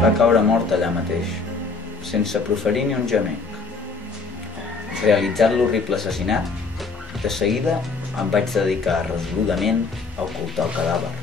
Va caure mort allà mateix, sense proferir ni un gemec. Realitzat l'horrible assassinat, de seguida em vaig dedicar resoludament a ocultar el cadàver.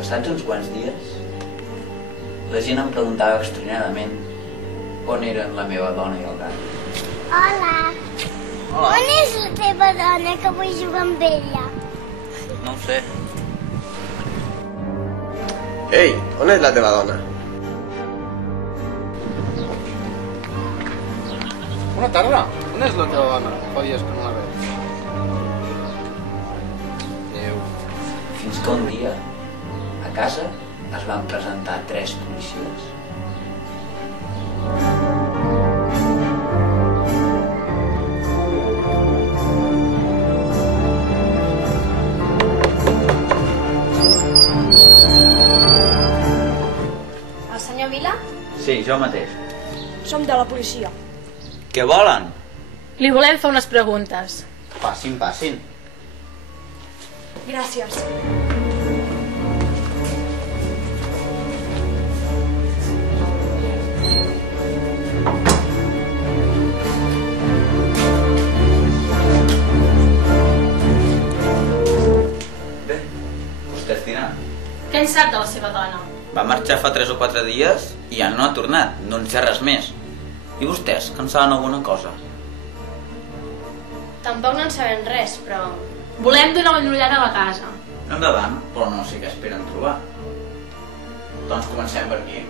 Passats uns quants dies, la gent em preguntava estranyadament on eren la meva dona i el gat. Hola. Hola. On és la teva dona que vull jugar amb ella? No ho sé. Ei, on és la teva dona? Bona tarda. On és la teva dona? Fa dies que no la veig. Adéu. Fins que un dia, a casa, es van presentar 3 policies. El senyor Vila? Sí, jo mateix. Som de la policia. Què volen? Li volem fer unes preguntes. Passin, passin. Gràcies. Bé, vostè és dinar. Què en sap de la seva dona? Va marxar fa 3 o 4 dies i ja no ha tornat, no en sé res més. I vostès, que en saben alguna cosa? Tampoc no en sabem res, però... Volem donar una ullada a la casa. Endavant, però no sé què esperen trobar. Doncs comencem per aquí.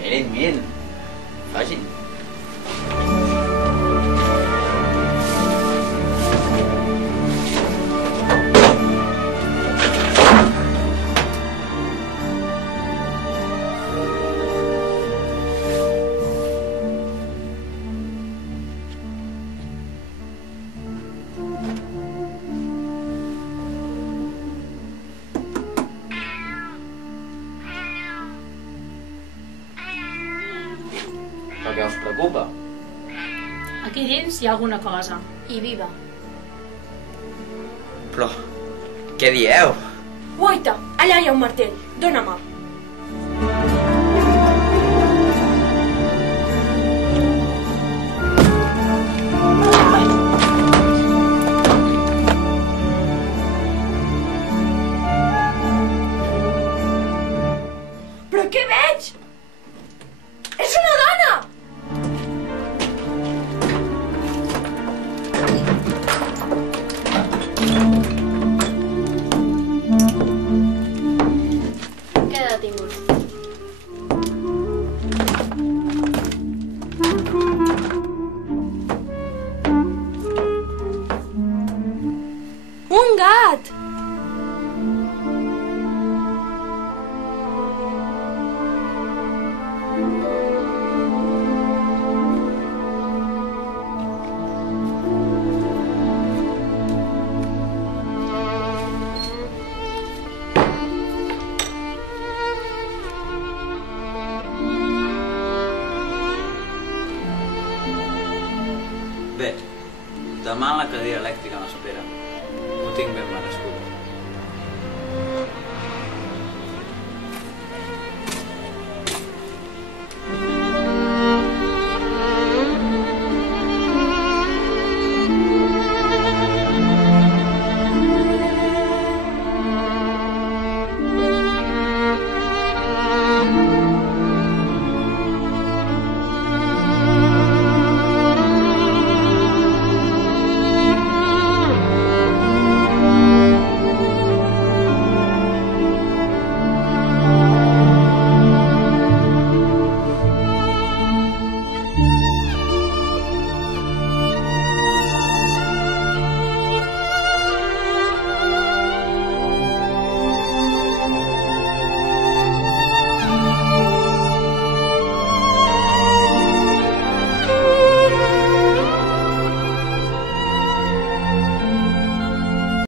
Miren, miren. Facin. Per què us preocupa? Aquí dins hi ha alguna cosa. I viva. Però, què dieu? Guaita, allà hi ha un martell. Dóna-me'l. Però què veig? És una dona! Queda detingut. Un gat! demà en la cadira elèctrica m'espera. Ho tinc ben merescut.